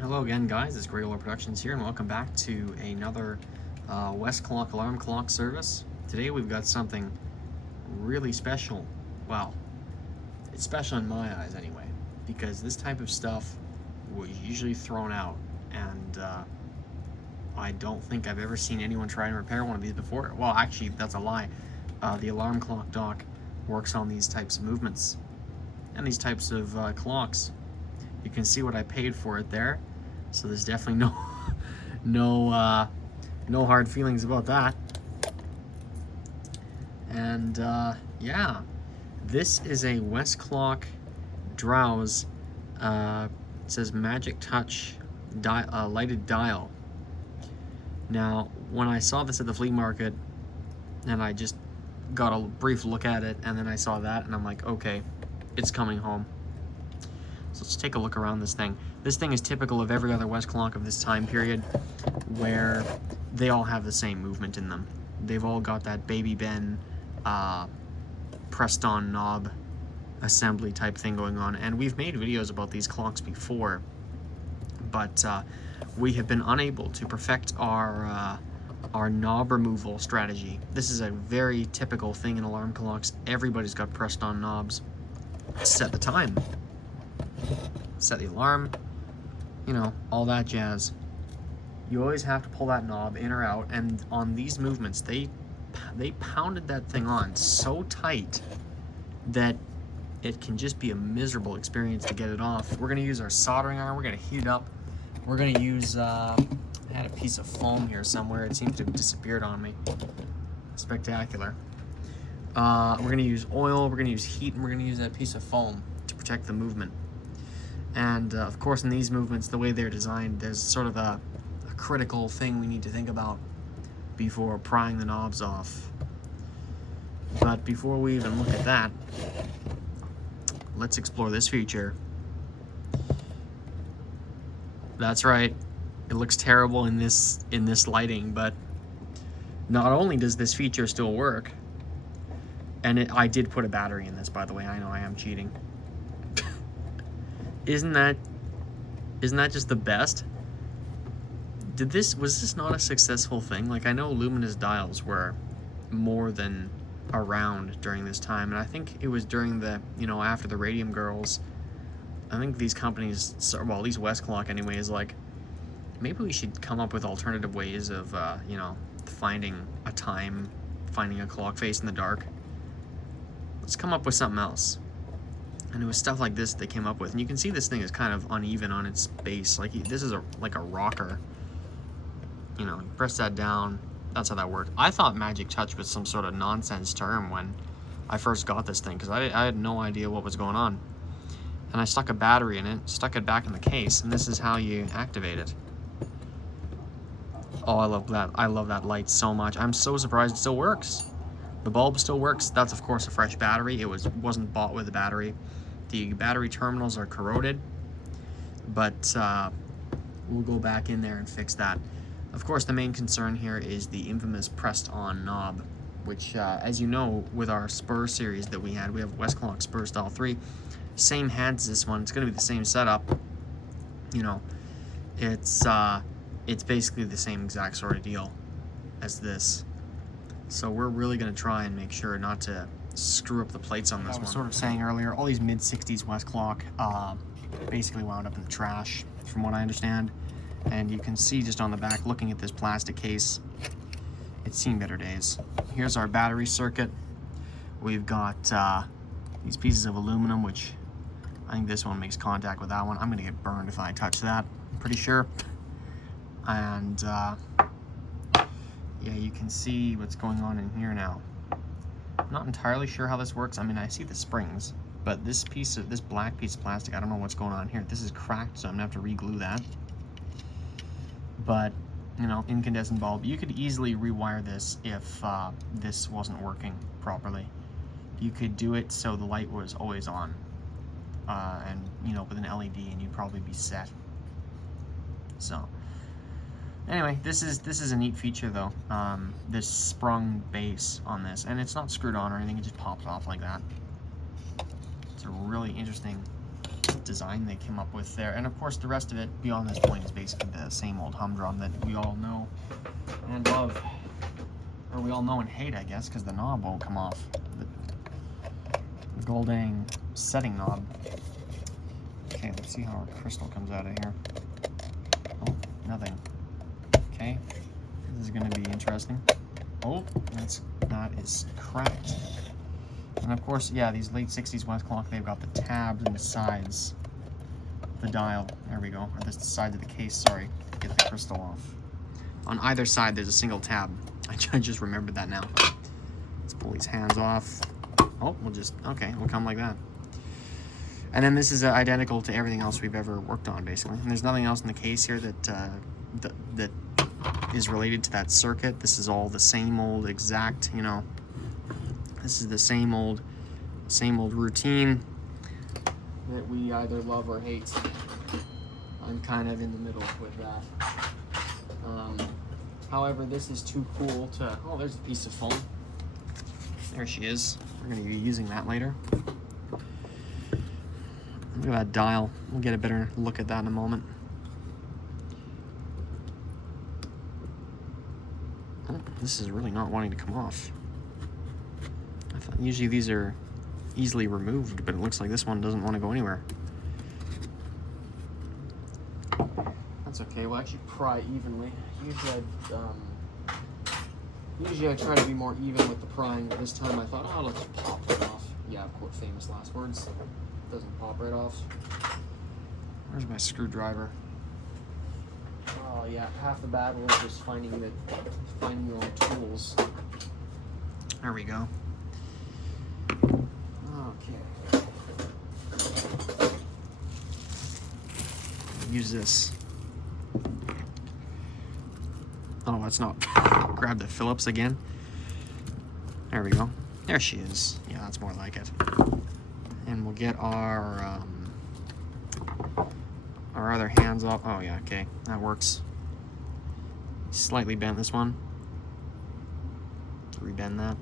Hello again, guys. It's Regular Productions here, and welcome back to another Westclox alarm clock service. Today we've got something really special. Well, it's special in my eyes anyway, because this type of stuff was usually thrown out, and I don't think I've ever seen anyone try and repair one of these before. Well, actually, that's a lie. The alarm clock doc works on these types of movements and these types of clocks. You can see what I paid for it there. So there's definitely no hard feelings about that. And yeah, this is a Westclox Drowse. It says Magic Touch lighted dial. Now, when I saw this at the flea market, and I just got a brief look at it, and then I saw that, and I'm like, okay, it's coming home. So let's take a look around this thing. This thing is typical of every other Westclox of this time period, where they all have the same movement in them. They've all got that baby Ben pressed on knob assembly type thing going on, and we've made videos about these clocks before, but we have been unable to perfect our knob removal strategy. This is a very typical thing in alarm clocks. Everybody's got pressed on knobs. Set the time, set the alarm, you know, all that jazz. You always have to pull that knob in or out, and on these movements, they pounded that thing on so tight that it can just be a miserable experience to get it off. We're gonna use our soldering iron, we're gonna heat it up. We're gonna use, I had a piece of foam here somewhere, it seems to have disappeared on me. Spectacular. We're gonna use oil, we're gonna use heat, and we're gonna use that piece of foam to protect the movement. And of course, in these movements, the way they're designed, there's sort of a critical thing we need to think about before prying the knobs off. But before we even look at that, let's explore this feature. That's right, it looks terrible in this lighting, but not only does this feature still work, and I did put a battery in this, by the way. I know I am cheating. Isn't that just the best? Was this not a successful thing? Like, I know luminous dials were more than around during this time, and I think it was during the, you know, after the Radium Girls, I think these companies, well, at least Westclox anyway, is like, maybe we should come up with alternative ways of, you know, finding a time, finding a clock face in the dark. Let's come up with something else. And it was stuff like this they came up with. And you can see this thing is kind of uneven on its base. Like, this is like a rocker. You know, you press that down. That's how that worked. I thought Magic Touch was some sort of nonsense term when I first got this thing, because I had no idea what was going on. And I stuck a battery in it, stuck it back in the case, and this is how you activate it. Oh, I love that. I love that light so much. I'm so surprised it still works. The bulb still works. That's, of course, a fresh battery. It wasn't bought with a battery. The battery terminals are corroded, but we'll go back in there and fix that. Of course, the main concern here is the infamous pressed-on knob, which, as you know, with our Spur series that we had, we have Westclox Spur Style 3, same heads as this one. It's going to be the same setup. You know, it's basically the same exact sort of deal as this. So we're really going to try and make sure not to screw up the plates on this one. I was sort of saying earlier, all these mid-60s Westclox basically wound up in the trash, from what I understand. And you can see just on the back, looking at this plastic case, it's seen better days. Here's our battery circuit. We've got these pieces of aluminum, which I think this one makes contact with that one. I'm going to get burned if I touch that, I'm pretty sure. And yeah, you can see what's going on in here now. I'm not entirely sure how this works. I mean, I see the springs, but this black piece of plastic, I don't know what's going on here. This is cracked, so I'm gonna have to re-glue that. But, you know, incandescent bulb. You could easily rewire this if this wasn't working properly. You could do it so the light was always on, and, you know, with an LED, and you'd probably be set. So anyway, this is a neat feature though. This sprung base on this, and it's not screwed on or anything, it just pops off like that. It's a really interesting design they came up with there. And of course the rest of it beyond this point is basically the same old humdrum that we all know and love. Or we all know and hate, I guess, because the knob won't come off. The Goldang setting knob. Okay, let's see how our crystal comes out of here. Oh, nothing. Okay, this is going to be interesting. Oh, that is cracked. And of course, yeah, these late 60s Westclox, they've got the tabs and the sides, the dial. There we go. Or the sides of the case, sorry, to get the crystal off. On either side, there's a single tab. I just remembered that now. Let's pull these hands off. Oh, okay, we'll come like that. And then this is identical to everything else we've ever worked on, basically. And there's nothing else in the case here that is related to that circuit. This is all the same old exact, you know, this is the same old routine that we either love or hate. I'm kind of in the middle with that. However, this is too cool to... Oh, there's a piece of foam. There she is. We're going to be using that later. Look at that dial. We'll get a better look at that in a moment. Oh, this is really not wanting to come off. I thought usually these are easily removed, but it looks like this one doesn't want to go anywhere. That's okay. We'll actually pry evenly. Usually I try to be more even with the prying, but this time I thought, oh, let's pop it off. Yeah, quote famous last words. Doesn't pop right off. Where's my screwdriver? Oh yeah, half the battle is just finding your own tools. There we go. Okay. Use this. Oh, let's not grab the Phillips again. There we go. There she is. Yeah, that's more like it. And we'll get our other hands off. Oh yeah, okay, that works. Slightly bent this one. Rebend that.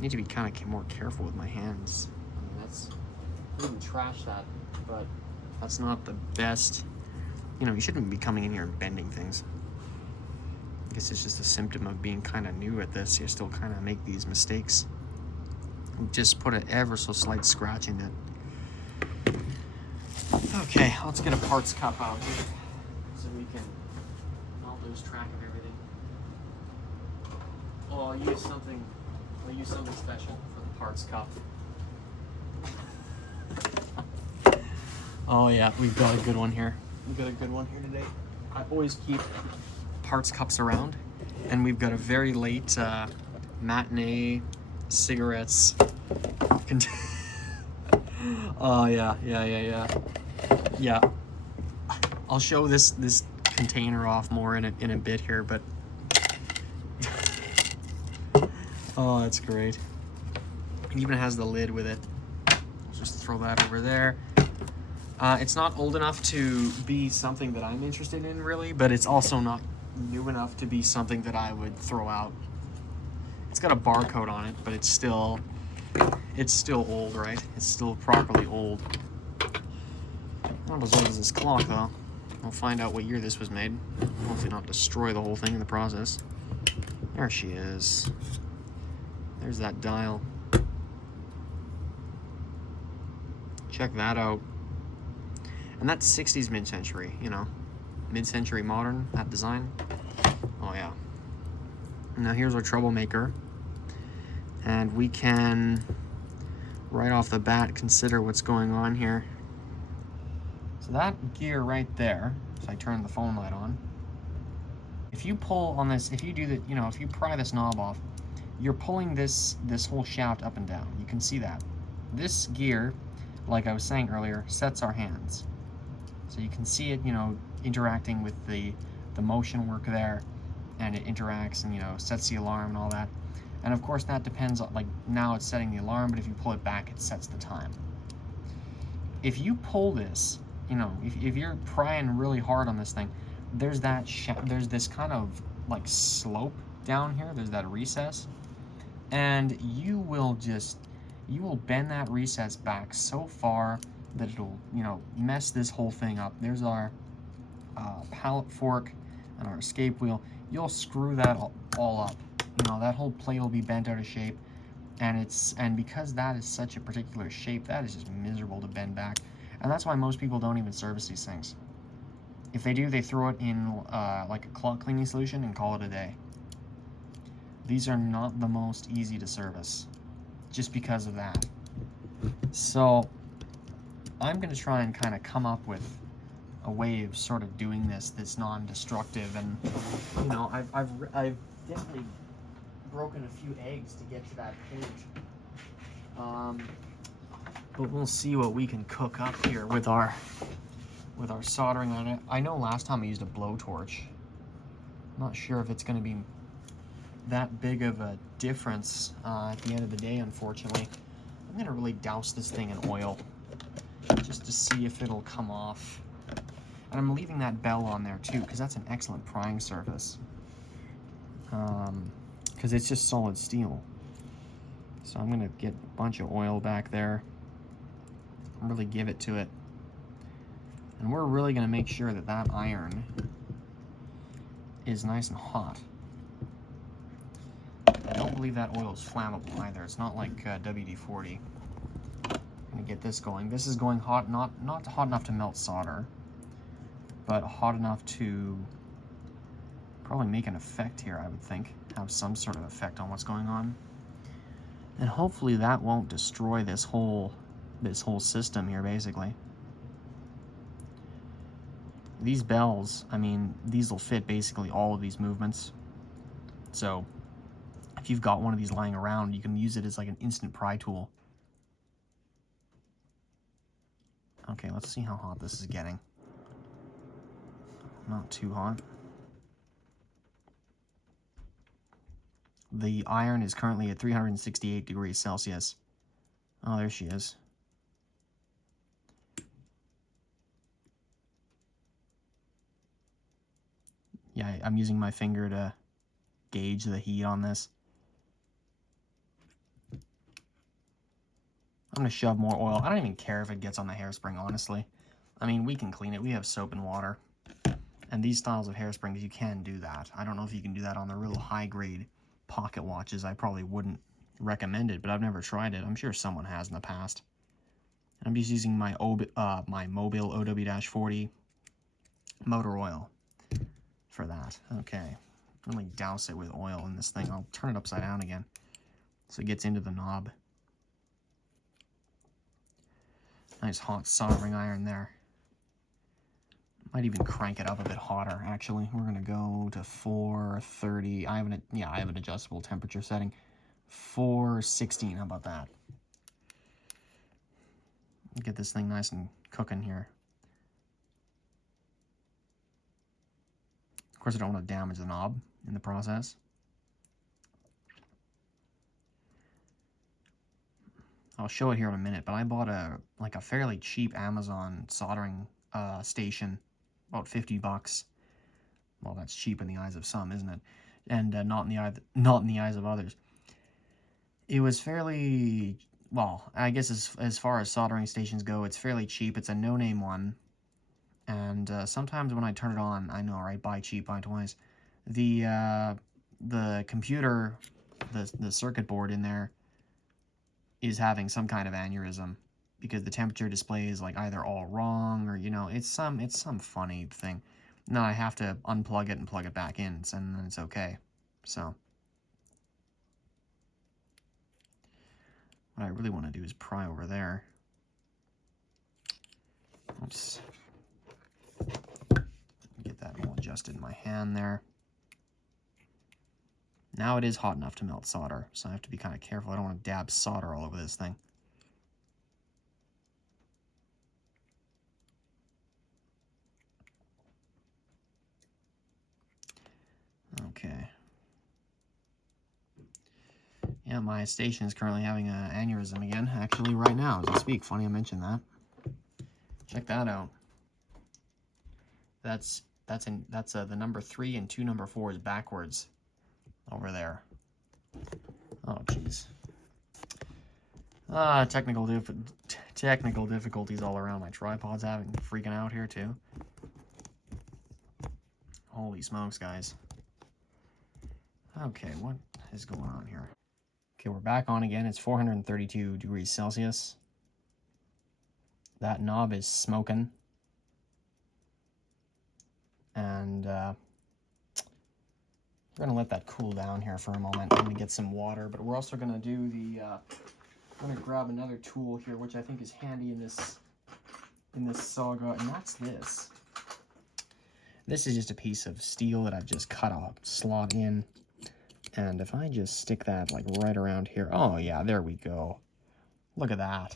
Need to be kind of more careful with my hands. I mean, I didn't trash that, but that's not the best. You know, you shouldn't be coming in here and bending things. I guess it's just a symptom of being kind of new at this. You still kind of make these mistakes. Just put an ever so slight scratch in it. Okay, let's get a parts cup out here so we can not lose track of everything. Oh, I'll use something special for the parts cup. Oh yeah, we've got a good one here. We've got a good one here today. I always keep parts cups around, and we've got a very late matinee cigarettes. Oh yeah. I'll show this container off more in a bit here, but oh, that's great. It even has the lid with it. Just throw that over there. It's not old enough to be something that I'm interested in, really, but it's also not new enough to be something that I would throw out. It's got a barcode on it, but it's still old, right? It's still properly old. Not as old as this clock, though. We'll find out what year this was made. Hopefully not destroy the whole thing in the process. There she is. There's that dial. Check that out. And that's 60s mid-century, you know. Mid-century modern, that design. Oh yeah. Now here's our troublemaker. And we can, right off the bat, consider what's going on here. So that gear right there, so I turn the phone light on. If you pull on this, if you do the, you know, if you pry this knob off, you're pulling this whole shaft up and down. You can see that. This gear, like I was saying earlier, sets our hands. So you can see it, you know, interacting with the motion work there, and it interacts and, you know, sets the alarm and all that. And of course that depends on, like, now it's setting the alarm, but if you pull it back, it sets the time. If you pull this, you know, if you're prying really hard on this thing, there's this kind of like slope down here. There's that recess, and you will just you will bend that recess back so far that it'll, you know, mess this whole thing up. There's our pallet fork and our escape wheel. You'll screw that all up. You know, that whole plate will be bent out of shape, and because that is such a particular shape, that is just miserable to bend back. And that's why most people don't even service these things. If they do, they throw it in like a clog cleaning solution and call it a day. These are not the most easy to service, just because of that. So I'm going to try and kind of come up with a way of sort of doing this that's non-destructive. And you know, I've definitely broken a few eggs to get to that point. But we'll see what we can cook up here with our soldering on it. I know last time I used a blowtorch. I'm not sure if it's going to be that big of a difference at the end of the day, unfortunately. I'm going to really douse this thing in oil just to see if it'll come off. And I'm leaving that bell on there too, because that's an excellent prying surface. Because it's just solid steel. So I'm going to get a bunch of oil back there and really give it to it. And we're really going to make sure that that iron is nice and hot. I don't believe that oil is flammable either. It's not like WD-40. I'm going to get this going. This is going hot, not hot enough to melt solder, but hot enough to probably make an effect here, I would think. Have some sort of effect on what's going on. And hopefully that won't destroy this whole system here, basically. These bells, I mean, these will fit basically all of these movements. So if you've got one of these lying around, you can use it as like an instant pry tool. Okay, let's see how hot this is getting. Not too hot. The iron is currently at 368 degrees Celsius. Oh, there she is. Yeah, I'm using my finger to gauge the heat on this. I'm going to shove more oil. I don't even care if it gets on the hairspring, honestly. I mean, we can clean it. We have soap and water. And these styles of hairsprings, you can do that. I don't know if you can do that on the real high-grade pocket watches. I probably wouldn't recommend it, but I've never tried it. I'm sure someone has in the past. I'm just using my my Mobile OW-40 motor oil for that. Okay, really douse it with oil in this thing. I'll turn it upside down again so it gets into the knob. Nice hot soldering iron there. Might even crank it up a bit hotter, actually. We're gonna go to 430. I have an adjustable temperature setting. 416, how about that? Get this thing nice and cooking here. Of course, I don't want to damage the knob in the process. I'll show it here in a minute, but I bought a fairly cheap Amazon soldering station, about 50 bucks. Well, that's cheap in the eyes of some, isn't it? And not in the eyes of others. It was fairly, well, I guess as far as soldering stations go, it's fairly cheap. It's a no-name one. And sometimes when I turn it on, I know, right? Buy cheap, buy twice. The computer, the circuit board in there is having some kind of aneurysm because the temperature display is like either all wrong or, you know, it's some funny thing. Now I have to unplug it and plug it back in, and then it's okay. So what I really want to do is pry over there. Oops. Get that all adjusted in my hand there. Now it is hot enough to melt solder, so I have to be kind of careful. I don't want to dab solder all over this thing. Okay. Yeah, my station is currently having an aneurysm again, actually right now as I speak. Funny I mentioned that. Check that out. That's the number 3 and 2 number 4s backwards over there. Oh, jeez. Technical difficulties all around. My tripod's freaking out here too. Holy smokes, guys. Okay, what is going on here? Okay, we're back on again. It's 432 degrees Celsius. That knob is smoking. And we're going to let that cool down here for a moment. I'm going to get some water, but we're also going to do the... I'm going to grab another tool here, which I think is handy in this saga, and that's this. This is just a piece of steel that I've just cut a slot in. And if I just stick that like right around here, oh yeah, there we go. Look at that.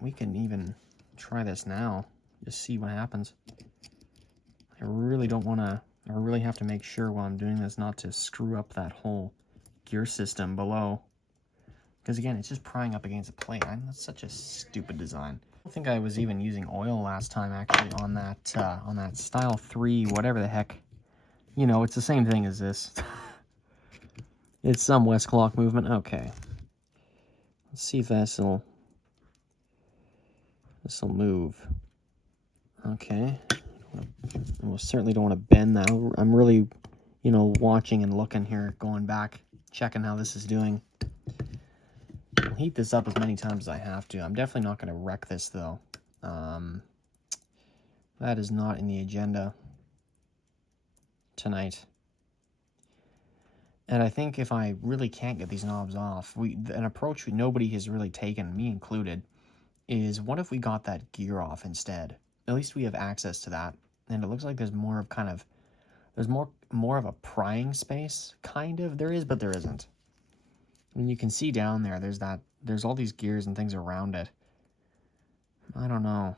We can even try this now, just see what happens. I really don't want to, I really have to make sure while I'm doing this not to screw up that whole gear system below. Because again, it's just prying up against the plate. That's such a stupid design. I don't think I was even using oil last time actually on that Style 3, whatever the heck. You know, it's the same thing as this. It's some Westclox movement. Okay. Let's see if this'll move. Okay. I most certainly don't want to bend that. I'm really, you know, watching and looking here, going back, checking how this is doing. I'll heat this up as many times as I have to. I'm definitely not going to wreck this, though. That is not in the agenda tonight. And I think if I really can't get these knobs off, an approach nobody has really taken, me included, is what if we got that gear off instead? At least we have access to that. And it looks like there's more of kind of, there's more of a prying space, kind of. There is, but there isn't. And you can see down there, there's all these gears and things around it. I don't know.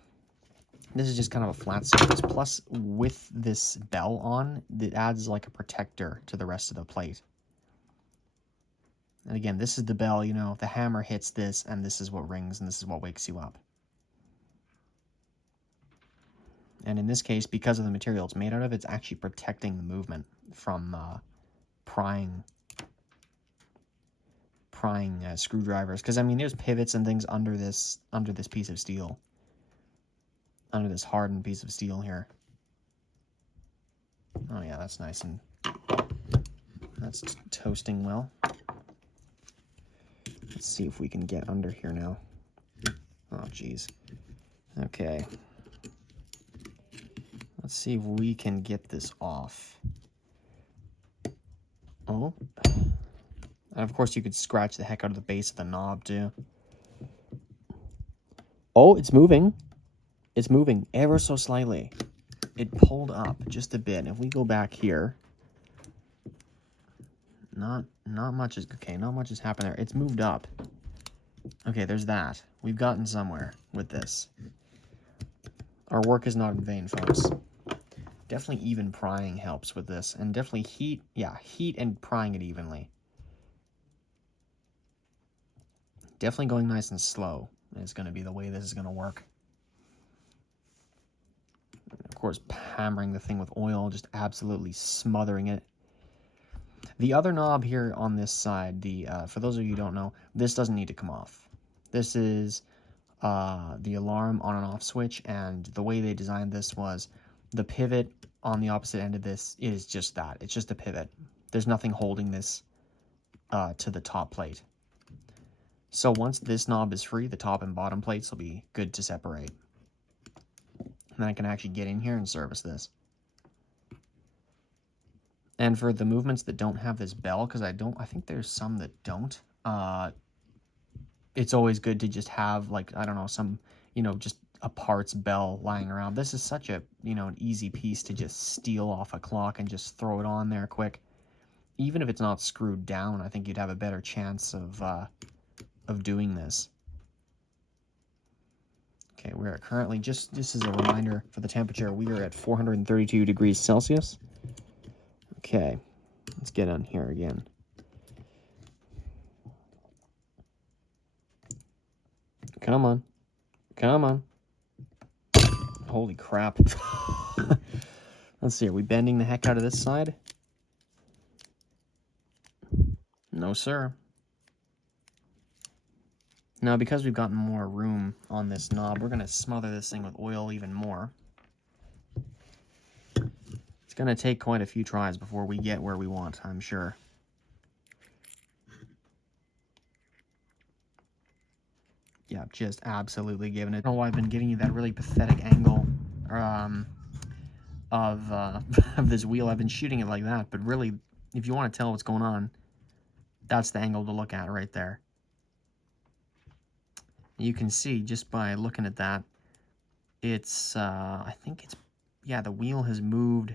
This is just kind of a flat surface. Plus, with this bell on, it adds like a protector to the rest of the plate. And again, this is the bell, you know, the hammer hits this, and this is what rings, and this is what wakes you up. And in this case, because of the material it's made out of, it's actually protecting the movement from prying screwdrivers. Because I mean, there's pivots and things under this piece of steel, under this hardened piece of steel here. Oh yeah, that's nice, and that's toasting well. Let's see if we can get under here now. Oh geez. Okay. Let's see if we can get this off. Oh. And of course you could scratch the heck out of the base of the knob too. Oh, it's moving. It's moving ever so slightly. It pulled up just a bit. If we go back here, not much is okay. Not much has happened there. It's moved up. Okay, there's that. We've gotten somewhere with this. Our work is not in vain, folks. Definitely even prying helps with this, and definitely heat. Yeah, heat and prying it evenly. Definitely going nice and slow is going to be the way this is going to work. And of course, hammering the thing with oil, just absolutely smothering it. The other knob here on this side, for those of you who don't know, this doesn't need to come off. This is the alarm on and off switch, and the way they designed this was the pivot on the opposite end of this is just that. It's just a pivot. There's nothing holding this to the top plate. So once this knob is free, the top and bottom plates will be good to separate. And then I can actually get in here and service this. And for the movements that don't have this bell, because I think there's some that don't, it's always good to just have, like, I don't know, some, you know, just a parts bell lying around. This is such a, you know, an easy piece to just steal off a clock and just throw it on there quick. Even if it's not screwed down, I think you'd have a better chance of doing this. Okay, we're currently, just as a reminder for the temperature, we are at 432 degrees Celsius. Okay, let's get on here again. Come on. Come on. Holy crap. Let's see, are we bending the heck out of this side? No, sir. Now, because we've gotten more room on this knob, we're going to smother this thing with oil even more. It's going to take quite a few tries before we get where we want, I'm sure. Yeah, just absolutely giving it. Oh, I've been giving you that really pathetic angle of of this wheel. I've been shooting it like that, but really, if you want to tell what's going on, that's the angle to look at right there. You can see just by looking at that, it's, I think it's, yeah, the wheel has moved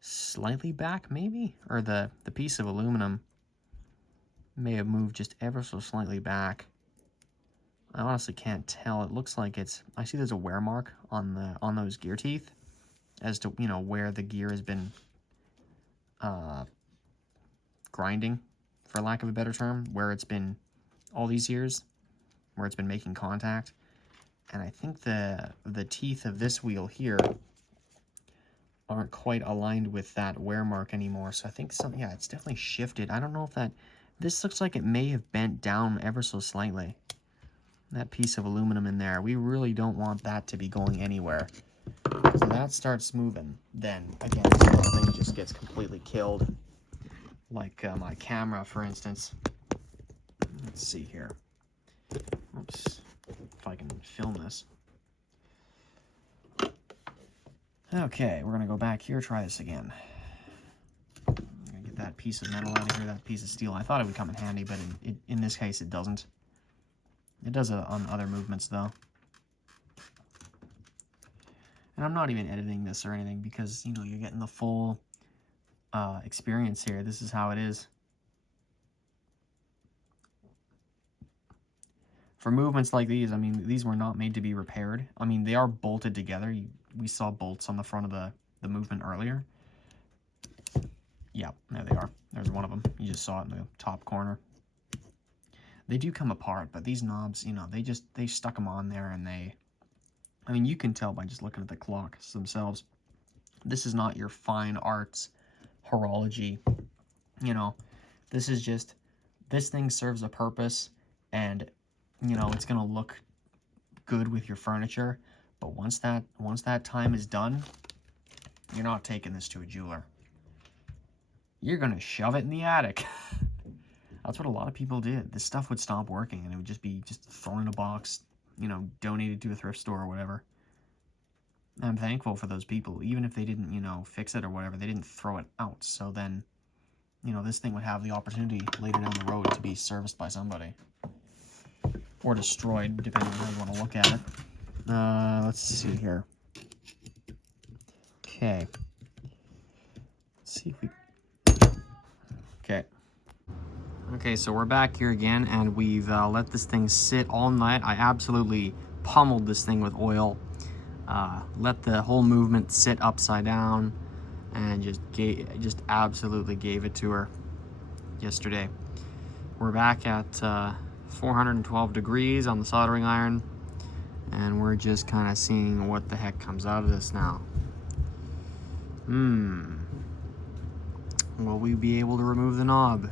slightly back, maybe? Or the piece of aluminum may have moved just ever so slightly back. I honestly can't tell. It looks like it's, I see there's a wear mark on those gear teeth as to, you know, where the gear has been grinding, for lack of a better term, where it's been all these years, where it's been making contact. And I think the teeth of this wheel here aren't quite aligned with that wear mark anymore. So I think yeah, it's definitely shifted. I don't know if that, this looks like it may have bent down ever so slightly. That piece of aluminum in there, we really don't want that to be going anywhere. So that starts moving, then again, this whole thing just gets completely killed. Like my camera, for instance. Let's see here. Oops, if I can film this. Okay, we're gonna go back here, try this again. I'm gonna get that piece of metal out of here, that piece of steel. I thought it would come in handy, but in this case it doesn't. It does on other movements though. And I'm not even editing this or anything because, you know, you're getting the full experience here. This is how it is. For movements like these, I mean, these were not made to be repaired. I mean, they are bolted together. We saw bolts on the front of the movement earlier. Yeah, there they are. There's one of them. You just saw it in the top corner. They do come apart, but these knobs, you know, they stuck them on there, and I mean, you can tell by just looking at the clocks themselves. This is not your fine arts horology. You know, this is just, this thing serves a purpose, and, you know, it's going to look good with your furniture. But once that time is done, you're not taking this to a jeweler. You're going to shove it in the attic. That's what a lot of people did. This stuff would stop working, and it would just be thrown in a box, you know, donated to a thrift store or whatever. I'm thankful for those people. Even if they didn't, you know, fix it or whatever, they didn't throw it out. So then, you know, this thing would have the opportunity later down the road to be serviced by somebody. Or destroyed, depending on how you want to look at it. Let's see here. Okay. Let's see if we... Okay. Okay, so we're back here again, and we've let this thing sit all night. I absolutely pummeled this thing with oil. Let the whole movement sit upside down, and just absolutely gave it to her yesterday. We're back at 412 degrees on the soldering iron, and we're just kind of seeing what the heck comes out of this now. Will we be able to remove the knob?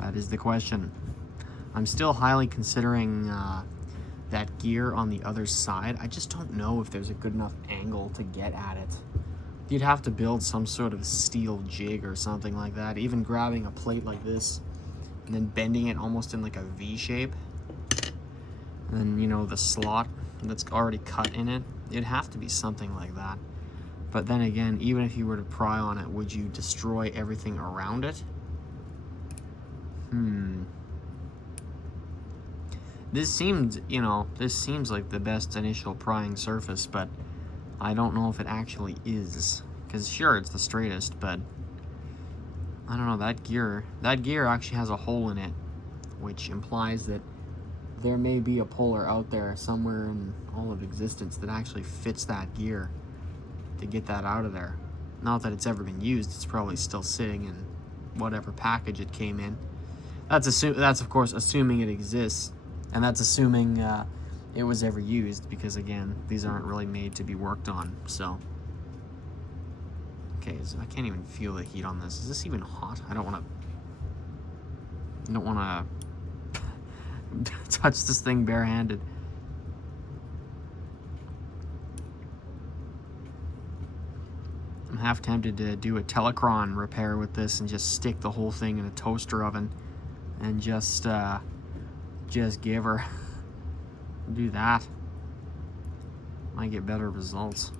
That is the question. I'm still highly considering that gear on the other side. I just don't know if there's a good enough angle to get at it. You'd have to build some sort of steel jig or something like that. Even grabbing a plate like this and then bending it almost in like a V shape. And then, you know, the slot that's already cut in it. It'd have to be something like that. But then again, even if you were to pry on it, would you destroy everything around it? This seems, you know, this seems like the best initial prying surface, but I don't know if it actually is. Because sure, it's the straightest, but I don't know, that gear actually has a hole in it, which implies that there may be a puller out there somewhere in all of existence that actually fits that gear to get that out of there. Not that it's ever been used, it's probably still sitting in whatever package it came in. That's of course assuming it exists, and that's assuming it was ever used, because again, these aren't really made to be worked on. So okay, so I can't even feel the heat on this. Is this even hot? I don't want to touch this thing barehanded. I'm half tempted to do a Telecron repair with this and just stick the whole thing in a toaster oven and just give her. Do that. Might get better results.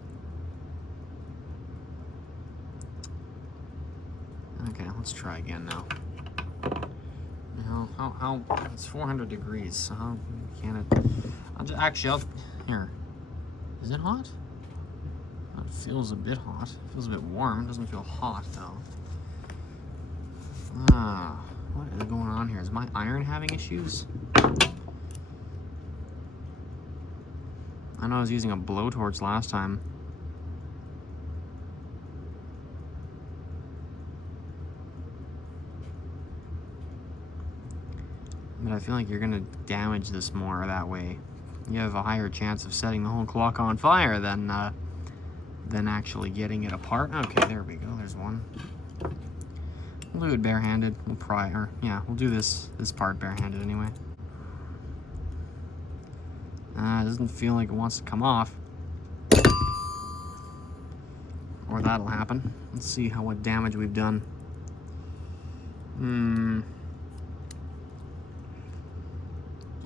Okay, let's try again now. How it's 400 degrees, so how can it? Here. Is it hot? It feels a bit hot. It feels a bit warm. It doesn't feel hot though. What is going on here? Is my iron having issues? I know I was using a blowtorch last time. But I feel like you're gonna damage this more that way. You have a higher chance of setting the whole clock on fire than actually getting it apart. Okay, there we go. There's one. We'll do it barehanded. We'll do this part barehanded anyway. It doesn't feel like it wants to come off. Or that'll happen. Let's see what damage we've done.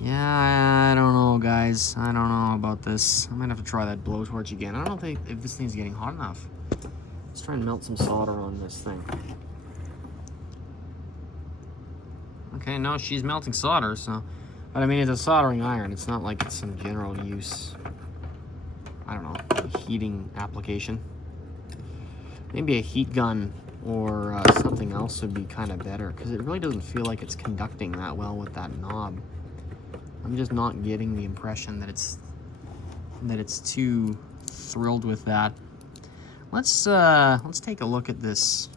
Yeah, I don't know, guys. I don't know about this. I might have to try that blowtorch again. I don't know if this thing's getting hot enough. Let's try and melt some solder on this thing. Okay, no, she's melting solder, so... But I mean, it's a soldering iron. It's not like it's in general use. I don't know, a heating application. Maybe a heat gun or something else would be kind of better, because it really doesn't feel like it's conducting that well with that knob. I'm just not getting the impression that it's too thrilled with that. Let's take a look at this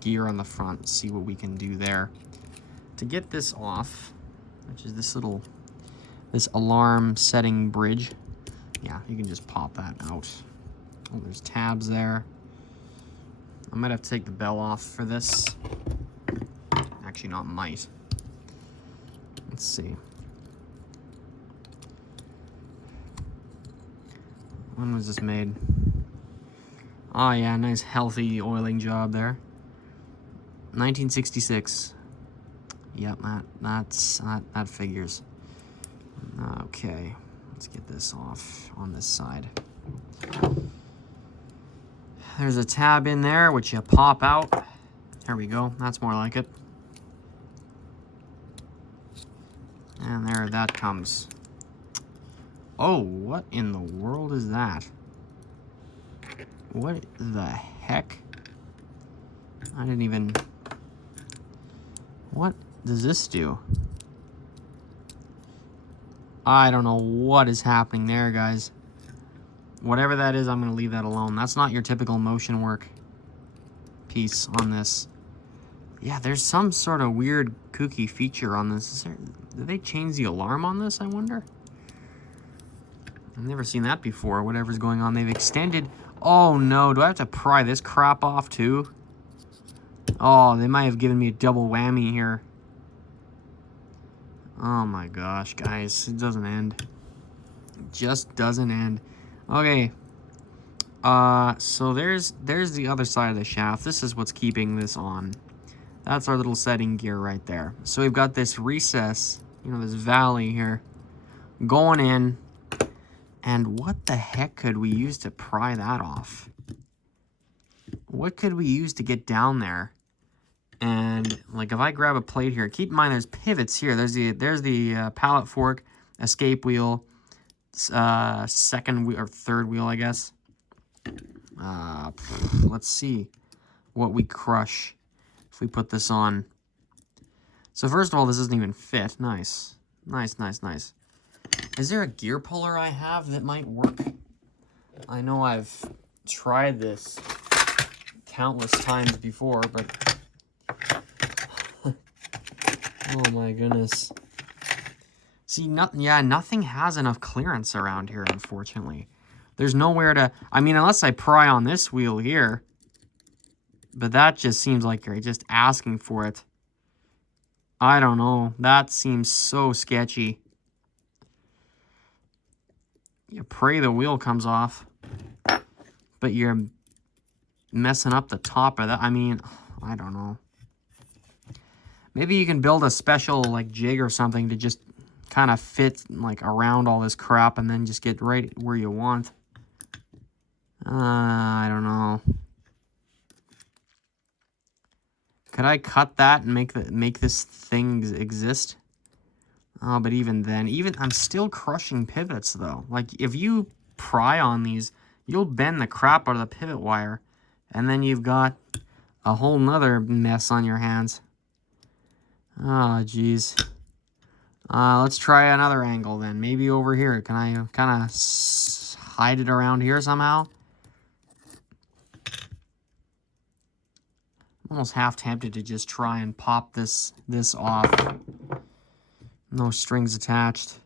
gear on the front and see what we can do there. To get this off, which is this alarm setting bridge. Yeah, you can just pop that out. Oh, there's tabs there. I might have to take the bell off for this. Actually, not might. Let's see. When was this made? Oh yeah, nice healthy oiling job there. 1966. Yep, that figures. Okay, let's get this off on this side. There's a tab in there which you pop out. There we go. That's more like it. And there that comes. Oh, what in the world is that? What the heck? I didn't even... What does this do? I don't know what is happening there, guys. Whatever that is, I'm going to leave that alone. That's not your typical motion work piece on this. Yeah, there's some sort of weird kooky feature on this. Did they change the alarm on this, I wonder? I've never seen that before. Whatever's going on, they've extended... Oh no, do I have to pry this crap off too? Oh, they might have given me a double whammy here. Oh my gosh, guys, it doesn't end. It just doesn't end. Okay. So there's the other side of the shaft. This is what's keeping this on. That's our little setting gear right there. So we've got this recess, this valley here, going in. And what the heck could we use to pry that off? What could we use to get down there? And like if I grab a plate here, keep in mind there's pivots here. There's the pallet fork, escape wheel, second wheel or third wheel, I guess. Let's see what we crush if we put this on. So first of all, this doesn't even fit. Nice. Nice. Is there a gear puller I have that might work? I know I've tried this countless times before, but... Oh my goodness. See, nothing has enough clearance around here, unfortunately. There's nowhere to... I mean, unless I pry on this wheel here. But that just seems like you're just asking for it. I don't know. That seems so sketchy. You pray the wheel comes off, but you're messing up the top of that. I mean, I don't know. Maybe you can build a special like jig or something to just kind of fit like around all this crap and then just get right where you want. I don't know. Could I cut that and make this thing exist? Oh, but even then, I'm still crushing pivots though. Like if you pry on these, you'll bend the crap out of the pivot wire, and then you've got a whole nother mess on your hands. Oh, geez. Let's try another angle then. Maybe over here. Can I kind of hide it around here somehow? I'm almost half tempted to just try and pop this off. No strings attached.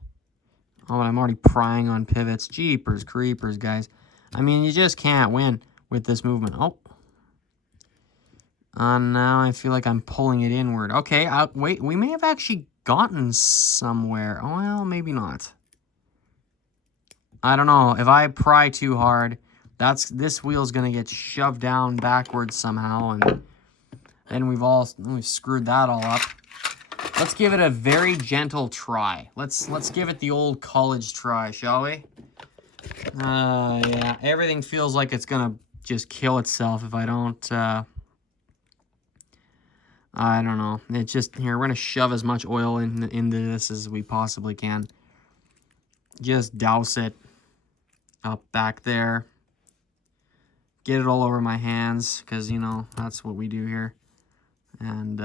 Oh, but I'm already prying on pivots. Jeepers creepers, guys. I mean, you just can't win with this movement. Oh. Now I feel like I'm pulling it inward. Okay, wait. We may have actually gotten somewhere. Oh, well, maybe not. I don't know. If I pry too hard, this wheel's going to get shoved down backwards somehow, and then we've screwed that all up. Let's give it a very gentle try. Let's give it the old college try, shall we? Yeah. Everything feels like it's gonna just kill itself if I don't. I don't know. It's just here. We're gonna shove as much oil into this as we possibly can. Just douse it up back there. Get it all over my hands, because you know that's what we do here. And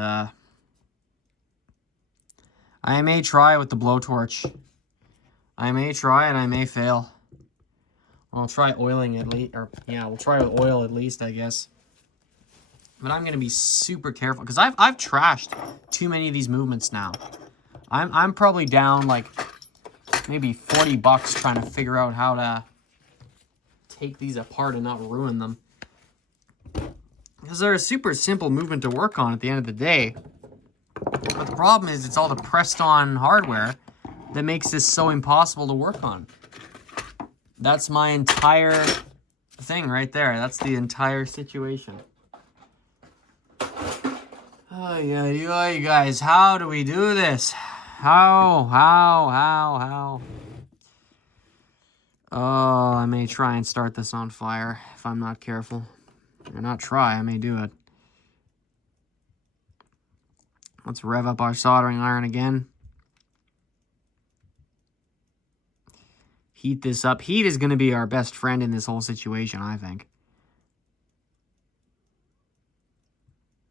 I may try with the blowtorch. I may try and I may fail. I'll try oiling at least, or yeah, we'll try with oil at least, I guess. But I'm gonna be super careful because I've trashed too many of these movements now. I'm probably down like maybe $40 trying to figure out how to take these apart and not ruin them. Because they're a super simple movement to work on at the end of the day. But the problem is it's all the pressed on hardware that makes this so impossible to work on. That's my entire thing right there. That's the entire situation. Oh, yeah, you guys, how do we do this? How? Oh, I may try and start this on fire if I'm not careful. Or not try, I may do it. Let's rev up our soldering iron again. Heat this up. Heat is going to be our best friend in this whole situation, I think.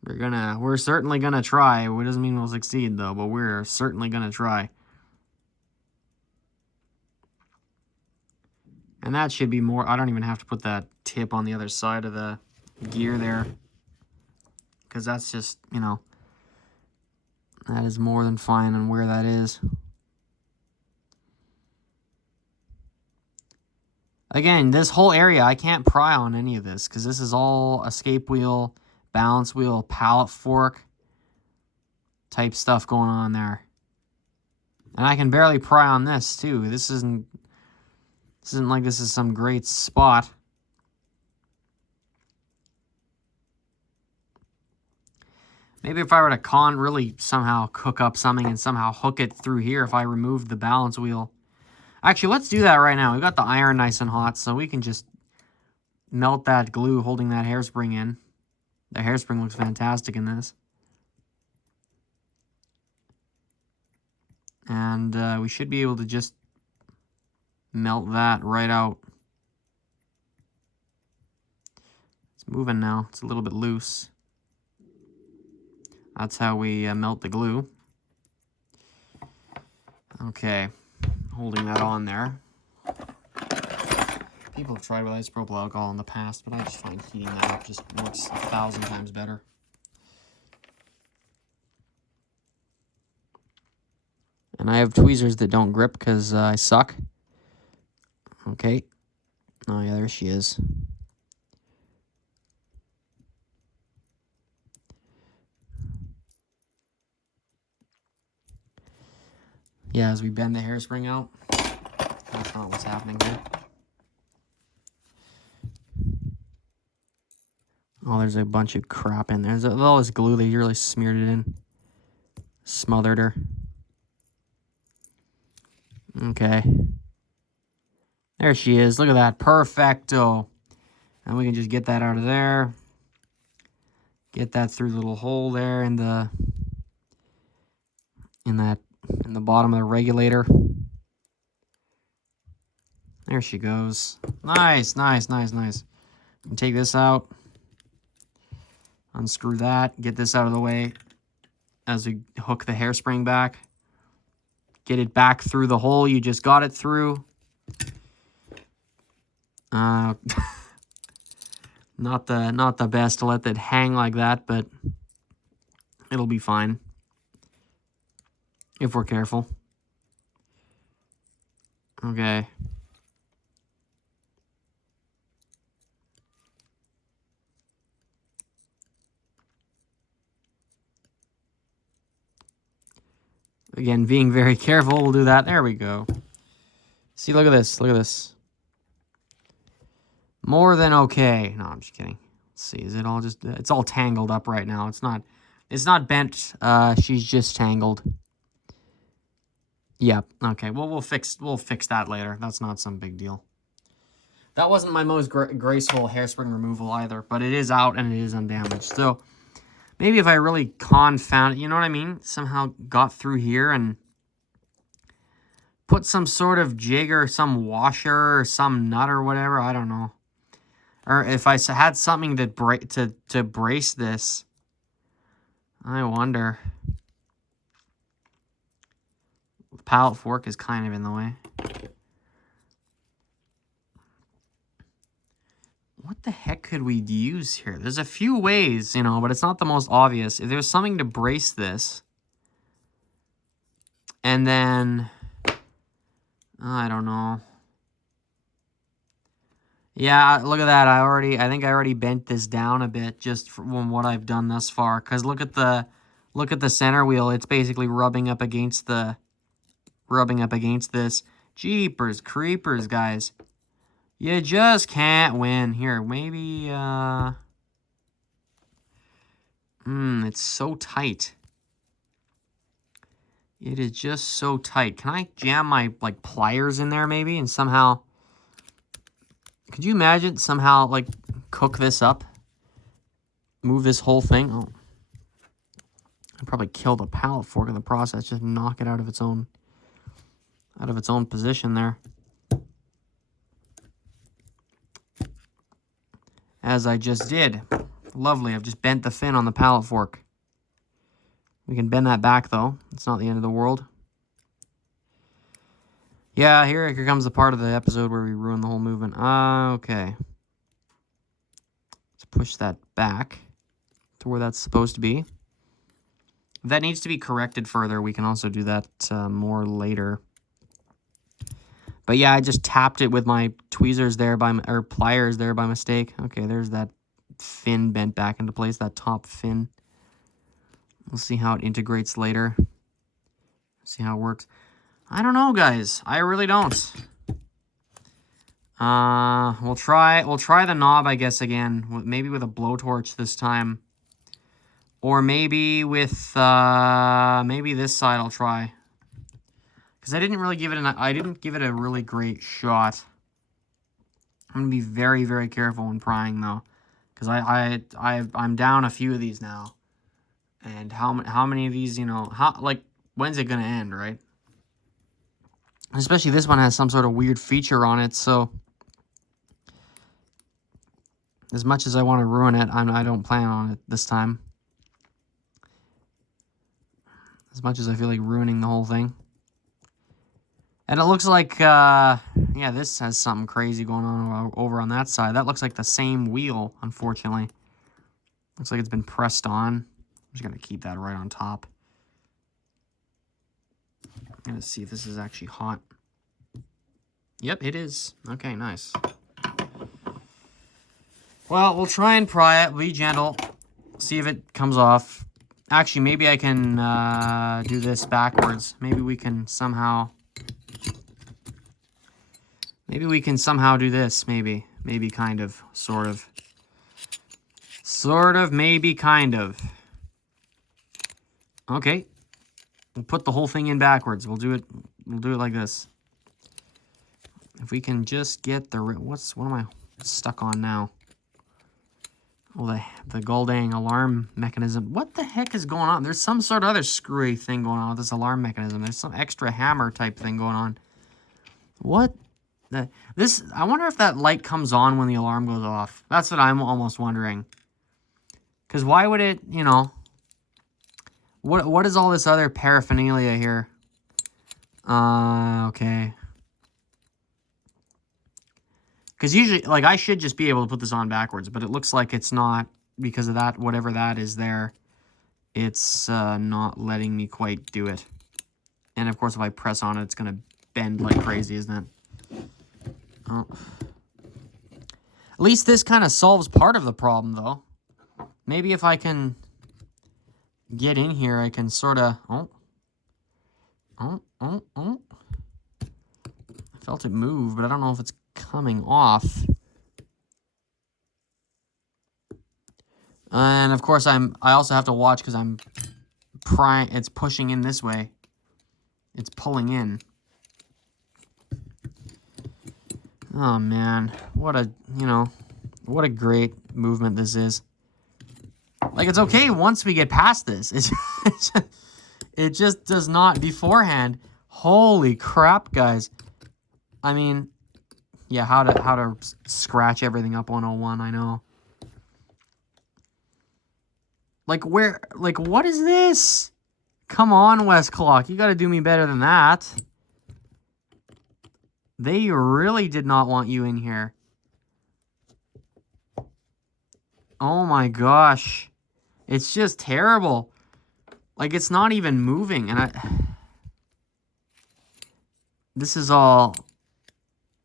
We're certainly gonna try. It doesn't mean we'll succeed though, but we're certainly gonna try. And that should be more. I don't even have to put that tip on the other side of the gear there, because that's just, you know, that is more than fine on where that is. Again, this whole area, I can't pry on any of this because this is all escape wheel, balance wheel, pallet fork type stuff going on there. And I can barely pry on this too. This isn't like this is some great spot. Maybe if I were to really somehow cook up something and somehow hook it through here if I removed the balance wheel. Actually, let's do that right now. We've got the iron nice and hot, so we can just melt that glue holding that hairspring in. The hairspring looks fantastic in this. And we should be able to just melt that right out. It's moving now. It's a little bit loose. That's how we melt the glue. Okay, holding that on there. People have tried with isopropyl alcohol in the past, but I just find heating that up just works 1,000 times better. And I have tweezers that don't grip because I suck. Okay. Oh yeah, there she is. Yeah, as we bend the hairspring out. That's not what's happening here. Oh, there's a bunch of crap in there. There's all this glue. They really smeared it in. Smothered her. Okay. There she is. Look at that. Perfecto. And we can just get that out of there. Get that through the little hole there in the bottom of the regulator. There she goes. Nice, nice, nice, nice. Take this out. Unscrew that. Get this out of the way as we hook the hairspring back. Get it back through the hole you just got it through. Not the best to let that hang like that, but it'll be fine if we're careful. Okay. Again, being very careful, we'll do that. There we go. See, look at this. Look at this. More than okay. No, I'm just kidding. Let's see. Is it all just... It's all tangled up right now. It's not bent. She's just tangled. Yep. Okay. Well, we'll fix that later. That's not some big deal. That wasn't my most graceful hairspring removal either, but it is out and it is undamaged. So maybe if I really confound it, you know what I mean? Somehow got through here and put some sort of jig or some washer or some nut or whatever. I don't know. Or if I had something that to brace this. I wonder. The pallet fork is kind of in the way. What the heck could we use here? There's a few ways, you know, but it's not the most obvious. If there's something to brace this, and then, I don't know. Yeah, look at that. I think I already bent this down a bit just from what I've done thus far. Because look at the center wheel. It's basically rubbing up against this. Jeepers creepers, guys. You just can't win. Here, maybe, it's so tight. It is just so tight. Can I jam my, like, pliers in there, maybe, and somehow... Could you imagine somehow, like, cook this up? Move this whole thing? Oh. I'd probably kill the pallet fork in the process. Just knock it out of its own position there. As I just did. Lovely. I've just bent the fin on the pallet fork. We can bend that back, though. It's not the end of the world. Yeah, here comes the part of the episode where we ruin the whole movement. Okay. Let's push that back to where that's supposed to be. If that needs to be corrected further, we can also do that more later. But yeah, I just tapped it with my tweezers there or pliers there by mistake. Okay, there's that fin bent back into place, that top fin. We'll see how it integrates later. See how it works. I don't know, guys. I really don't. We'll try the knob, I guess, again. Maybe with a blowtorch this time. Or maybe with, maybe this side I'll try. Because I didn't give it a really great shot. I'm going to be very, very careful when prying, though. Because I'm down a few of these now. And how many of these, you know, when's it going to end, right? Especially this one has some sort of weird feature on it, so as much as I want to ruin it, I don't plan on it this time. As much as I feel like ruining the whole thing. And it looks like, yeah, this has something crazy going on over on that side. That looks like the same wheel, unfortunately. Looks like it's been pressed on. I'm just going to keep that right on top. I'm going to see if this is actually hot. Yep, it is. Okay, nice. Well, we'll try and pry it. Be gentle. See if it comes off. Actually, maybe I can do this backwards. Maybe we can somehow... Maybe we can somehow do this. Maybe. Maybe, kind of. Sort of. Sort of, maybe, kind of. Okay. We'll put the whole thing in backwards. We'll do it like this. If we can just get the... What am I stuck on now? Well, the Goldang alarm mechanism. What the heck is going on? There's some sort of other screwy thing going on with this alarm mechanism. There's some extra hammer type thing going on. What? I wonder if that light comes on when the alarm goes off. That's what I'm almost wondering. Because why would it, you know... What is all this other paraphernalia here? Okay. Because usually, like, I should just be able to put this on backwards, but it looks like it's not because of that, whatever that is there. It's not letting me quite do it. And, of course, if I press on it, it's going to bend like crazy, isn't it? Oh. At least this kind of solves part of the problem, though. Maybe if I can get in here, I can sort of... I felt it move, but I don't know if it's coming off. And of course I also have to watch because it's pushing in this way. It's pulling in. Oh man, what a great movement this is. Like, it's okay once we get past this. It just does not beforehand. Holy crap, guys. I mean, yeah, how to scratch everything up 101, I know. Like, what is this? Come on, Westclox, you got to do me better than that. They really did not want you in here. Oh my gosh. It's just terrible. Like, it's not even moving, and this is all...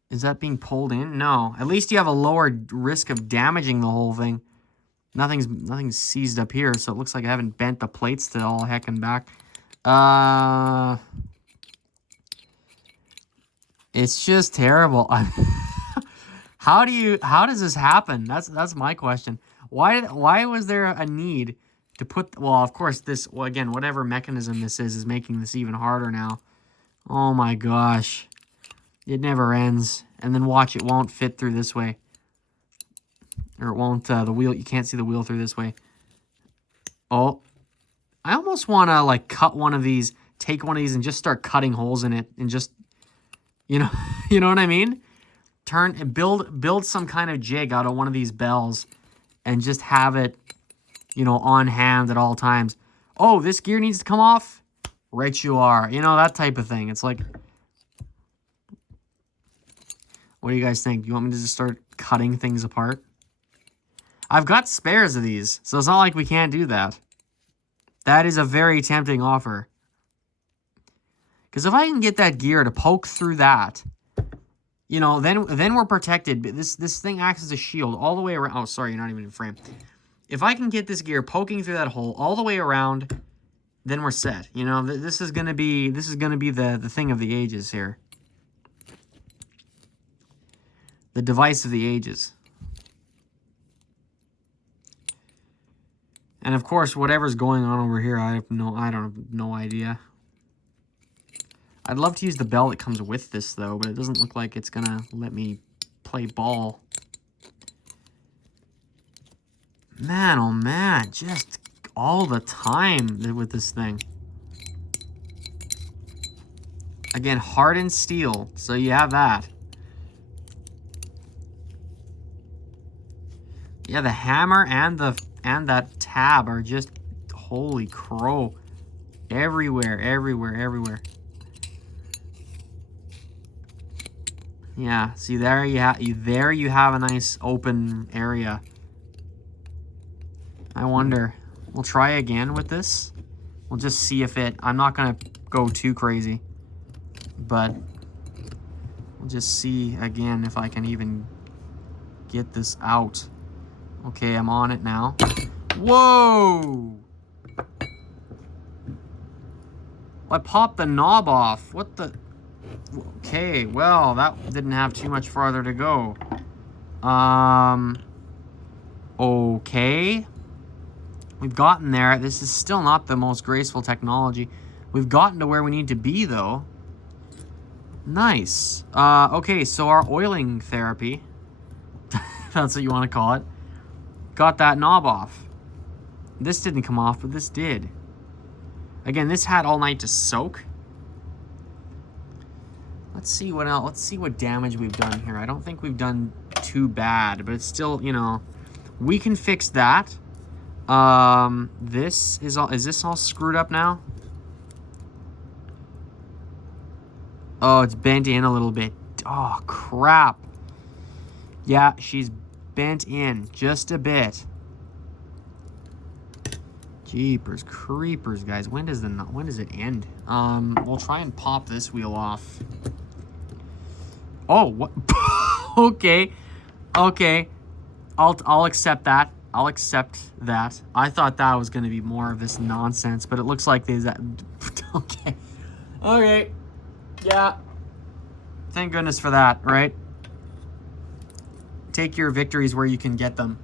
Is that being pulled in? No. At least you have a lower risk of damaging the whole thing. Nothing's seized up here, so it looks like I haven't bent the plates to all heck and back. It's just terrible. How does this happen? That's my question. Why was there a need to put... Well, of course, again, whatever mechanism this is making this even harder now. Oh my gosh. It never ends. And then watch, it won't fit through this way. Or it won't, the wheel, you can't see the wheel through this way. Oh. I almost want to, like, cut one of these, take one of these and just start cutting holes in it. And just, you know, you know what I mean? Build some kind of jig out of one of these bells. And just have it, you know, on hand at all times. Oh, this gear needs to come off? Right you are. You know, that type of thing. It's like... What do you guys think? You want me to just start cutting things apart? I've got spares of these, so it's not like we can't do that. That is a very tempting offer. Because if I can get that gear to poke through that, you know, then we're protected. This thing acts as a shield all the way around. Oh, sorry, you're not even in frame. If I can get this gear poking through that hole all the way around, then we're set. You know, this is gonna be the thing of the ages here. The device of the ages. And of course, whatever's going on over here, I don't have no idea. I'd love to use the bell that comes with this though, but it doesn't look like it's gonna let me play ball. Man, oh man, just all the time with this thing. Again, hardened steel, so you have that. Yeah, the hammer and that tab are just, holy crow, everywhere. Yeah, see there you have a nice open area. I wonder, we'll try again with this. We'll just see if I'm not gonna go too crazy, but we'll just see again if I can even get this out. Okay, I'm on it now. Whoa! I popped the knob off. What the? Okay, well, that didn't have too much farther to go. Okay. We've gotten there. This is still not the most graceful technology. We've gotten to where we need to be, though. Nice. Okay, so our oiling therapy, that's what you want to call it, got that knob off. This didn't come off, but this did. Again, this had all night to soak. Let's see what else. Let's see what damage we've done here. I don't think we've done too bad, but it's still, you know, we can fix that. This is all. Is this all screwed up now? Oh, it's bent in a little bit. Oh, crap. Yeah, she's bent in just a bit. Jeepers creepers, guys. When does it end? We'll try and pop this wheel off. Oh, what? Okay. Okay. I'll accept that. I'll accept that. I thought that was going to be more of this nonsense, but it looks like there's that. Okay. Okay. Yeah. Thank goodness for that, right? Take your victories where you can get them.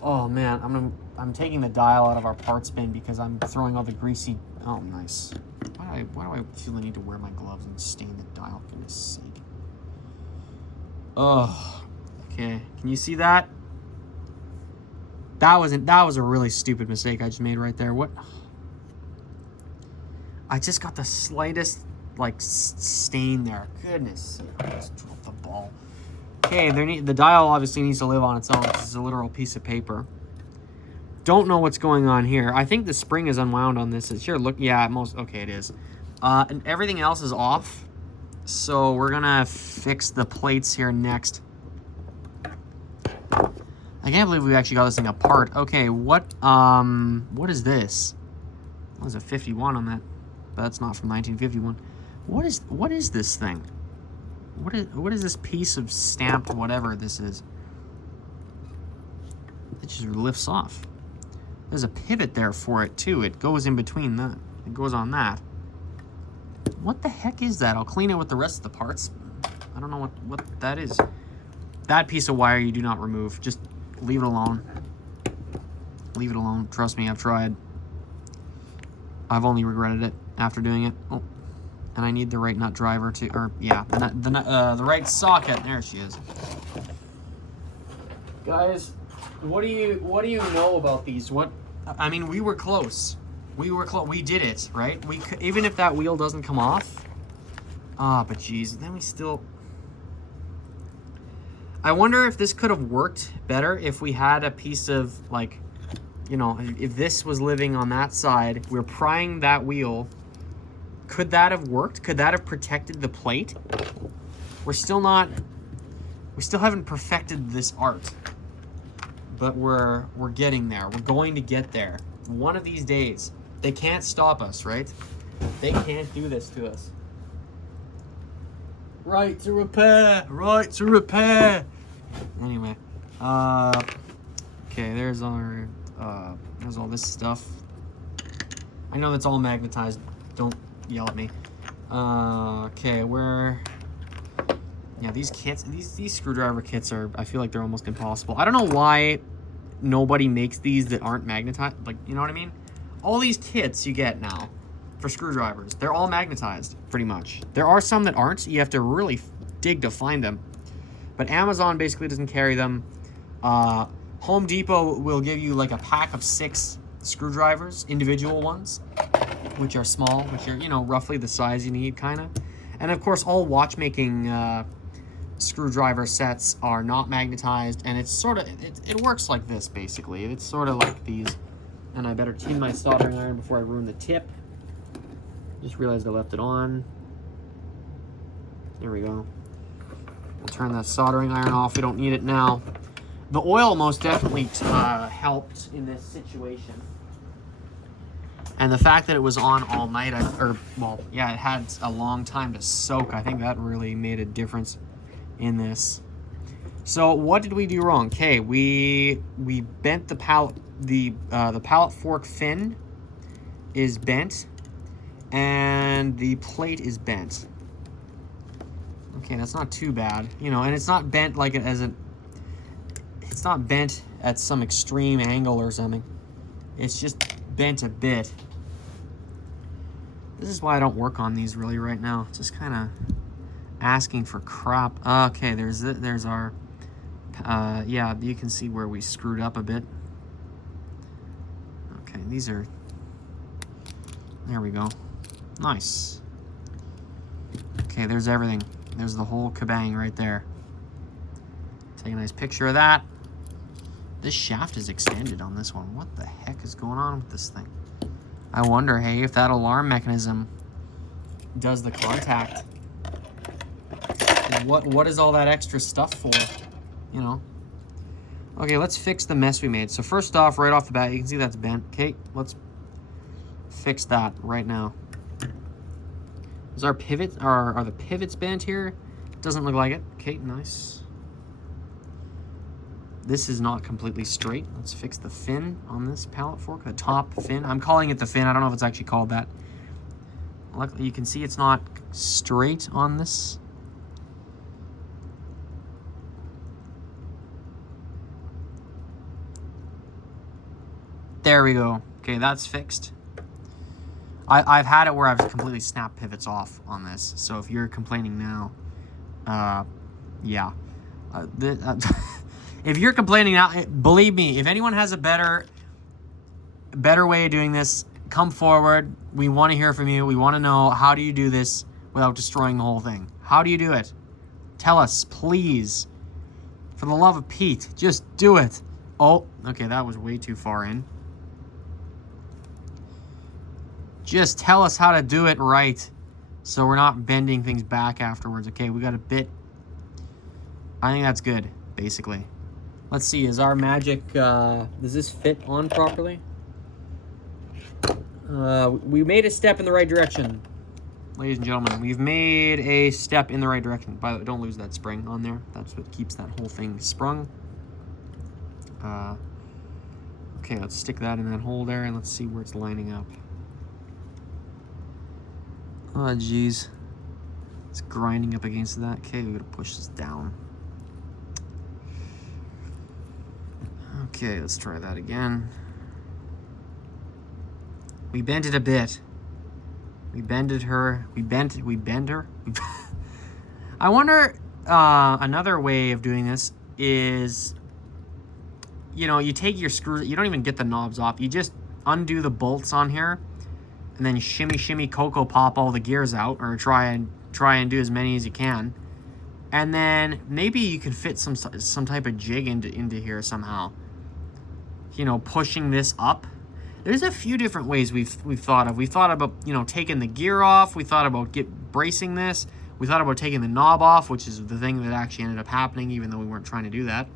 Oh man, I'm taking the dial out of our parts bin because I'm throwing all the greasy. Oh, nice. Why do I feel the need to wear my gloves and stain the dial? For goodness sake. Oh. Okay. Can you see that? That was a really stupid mistake I just made right there. What? I just got the slightest like stain there. Goodness, I just dropped the ball. Okay, the dial obviously needs to live on its own. This is a literal piece of paper. Don't know what's going on here. I think the spring is unwound on this. It's here. Look, yeah, okay, it is. And everything else is off. So we're gonna fix the plates here next. I can't believe we actually got this thing apart. Okay, what is this? Well, there's a 51 on that, but that's not from 1951. What is this thing? What is this piece of stamped whatever this is? It just lifts off. There's a pivot there for it too. It goes in between that. It goes on that. What the heck is that? I'll clean it with the rest of the parts. I don't know what that is. That piece of wire you do not remove. Just leave it alone. Leave it alone. Trust me, I've tried. I've only regretted it after doing it. Oh, and I need the right nut driver to, or yeah, the right socket. There she is. Guys, what do you know about these? I mean, we were close. We were close. We did it, right? We could, even if that wheel doesn't come off. But geez, then we still. I wonder if this could have worked better if we had a piece of, like, you know, if this was living on that side, we're prying that wheel. Could that have worked? Could that have protected the plate? We still haven't perfected this art. But we're getting there. We're going to get there. One of these days. They can't stop us, right? They can't do this to us. Right to repair. Right to repair. Anyway, okay. There's all this stuff. I know that's all magnetized. Don't yell at me. Okay, yeah, these kits, these screwdriver kits are. I feel like they're almost impossible. I don't know why nobody makes these that aren't magnetized. Like, you know what I mean? All these kits you get now for screwdrivers, they're all magnetized, pretty much. There are some that aren't. You have to really dig to find them. But Amazon basically doesn't carry them. Home Depot will give you like a pack of 6 screwdrivers, individual ones, which are small, which are, you know, roughly the size you need, kind of. And of course, all watchmaking screwdriver sets are not magnetized, and it's sort of, it works like this, basically. It's sort of like these. And I better clean my soldering iron before I ruin the tip. Just realized I left it on. There we go. We'll turn that soldering iron off. We don't need it now. The oil most definitely helped in this situation. And the fact that it was on all night, it had a long time to soak. I think that really made a difference in this. So what did we do wrong? Okay, we bent the pallet. The pallet fork fin is bent. And the plate is bent. Okay, that's not too bad. You know, and it's not bent like it as a... It's not bent at some extreme angle or something. It's just bent a bit. This is why I don't work on these really right now. Just kind of asking for crap. Okay, there's our... yeah, you can see where we screwed up a bit. Okay, these are... There we go. Nice. Okay, there's everything. There's the whole kabang right there. Take a nice picture of that. This shaft is extended on this one. What the heck is going on with this thing? I wonder, hey, if that alarm mechanism does the contact. What is all that extra stuff for? You know? Okay, let's fix the mess we made. So first off, right off the bat, you can see that's bent. Okay, let's fix that right now. Is our pivot, are the pivots bent here? Doesn't look like it. Okay, nice. This is not completely straight. Let's fix the fin on this pallet fork, the top fin. I'm calling it the fin. I don't know if it's actually called that. Luckily, you can see it's not straight on this. There we go. Okay, that's fixed. I've had it where I've completely snapped pivots off on this. So if you're complaining now, yeah. If you're complaining now, believe me, if anyone has a better way of doing this, come forward. We want to hear from you. We want to know, how do you do this without destroying the whole thing? How do you do it? Tell us, please. For the love of Pete, just do it. Oh, okay, that was way too far in. Just tell us how to do it right, so we're not bending things back afterwards. Okay, we got a bit. I think that's good, basically. Let's see, is our magic, does this fit on properly? We made a step in the right direction, ladies and gentlemen. We've made a step in the right direction. By the way, don't lose that spring on there. That's what keeps that whole thing sprung. Okay, let's stick that in that hole there, and let's see where it's lining up. Oh, geez. It's grinding up against that. Okay, we're going to push this down. Okay, let's try that again. We bent it a bit. We bended her. We bend her. I wonder, another way of doing this is, you know, you take your screws, you don't even get the knobs off. You just undo the bolts on here, and then shimmy, cocoa pop all the gears out, or try and do as many as you can. And then maybe you could fit some type of jig into here somehow. You know, pushing this up. There's a few different ways we've thought of. We thought about, you know, taking the gear off. We thought about bracing this. We thought about taking the knob off, which is the thing that actually ended up happening, even though we weren't trying to do that.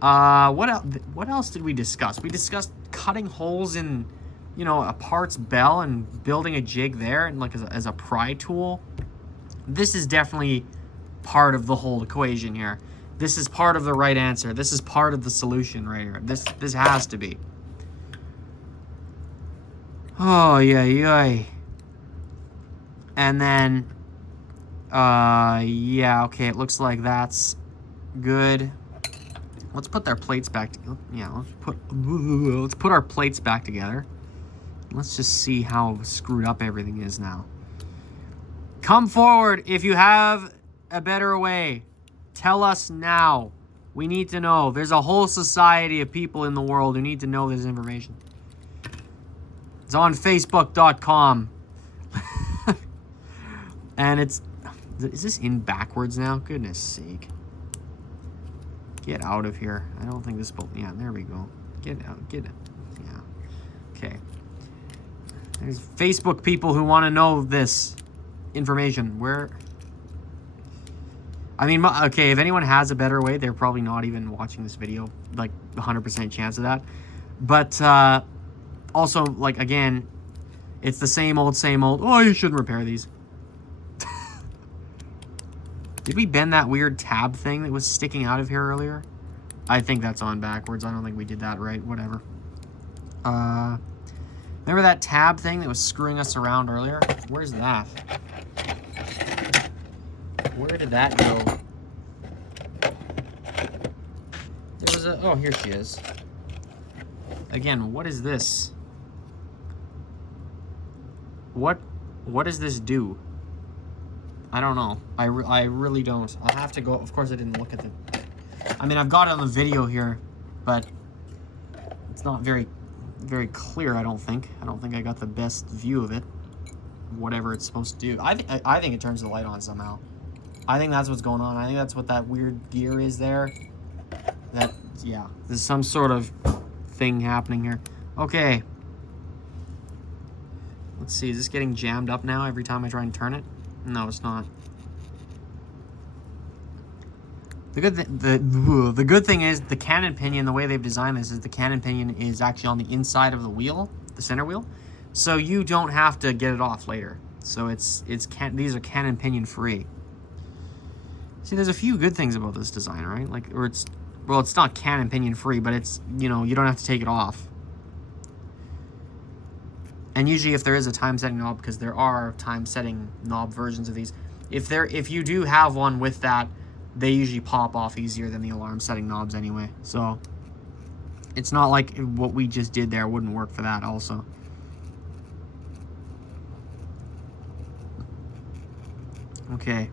What else did we discuss? We discussed cutting holes in, you know, a part's bell and building a jig there, and like as a pry tool. This is definitely part of the whole equation here. This is part of the right answer. This is part of the solution right here. This has to be. Oh, yeah. And then, yeah, okay, it looks like that's good. Let's put their plates back. Yeah, let's put our plates back together. Let's just see how screwed up everything is now. Come forward if you have a better way. Tell us now. We need to know. There's a whole society of people in the world who need to know this information. It's on Facebook.com. And it's... Is this in backwards now? Goodness sake. Get out of here. I don't think this... Yeah, there we go. Get out. Get it. Yeah. Okay. There's Facebook people who want to know this information. Where... I mean, okay, if anyone has a better way, they're probably not even watching this video. Like, 100% chance of that. But, also, like, again, it's the same old, oh, you shouldn't repair these. Did we bend that weird tab thing that was sticking out of here earlier? I think that's on backwards. I don't think we did that right. Whatever. Remember that tab thing that was screwing us around earlier? Where's that? Where did that go? There was a... Oh, here she is. Again, what is this? What does this do? I don't know. I really don't. I'll have to go... Of course, I didn't look at the... I mean, I've got it on the video here, but it's not very clear, I don't think. I don't think I got the best view of it. Whatever it's supposed to do. I think it turns the light on somehow. I think that's what's going on. I think that's what that weird gear is there. That, yeah. There's some sort of thing happening here. Okay. Let's see. Is this getting jammed up now every time I try and turn it? No, it's not. The good thing is the cannon pinion, the way they've designed this is the cannon pinion is actually on the inside of the wheel, the center wheel. So you don't have to get it off later. So these are cannon pinion free. See, there's a few good things about this design, right? Like, or it's not cannon pinion free, but it's, you know, you don't have to take it off. And usually if there is a time setting knob, because there are time setting knob versions of these, if you do have one with that, they usually pop off easier than the alarm setting knobs anyway. So it's not like what we just did there wouldn't work for that also. Okay.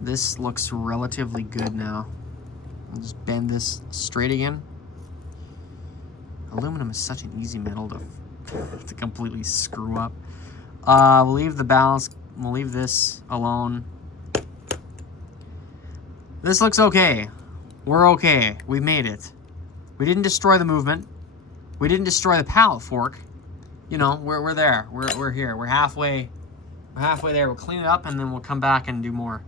This looks relatively good now. I'll just bend this straight again. Aluminum is such an easy metal to completely screw up. We'll leave the balance. We'll leave this alone. This looks okay. We're okay. We made it. We didn't destroy the movement. We didn't destroy the pallet fork. You know, we're there. We're here. We're halfway there. We'll clean it up and then we'll come back and do more.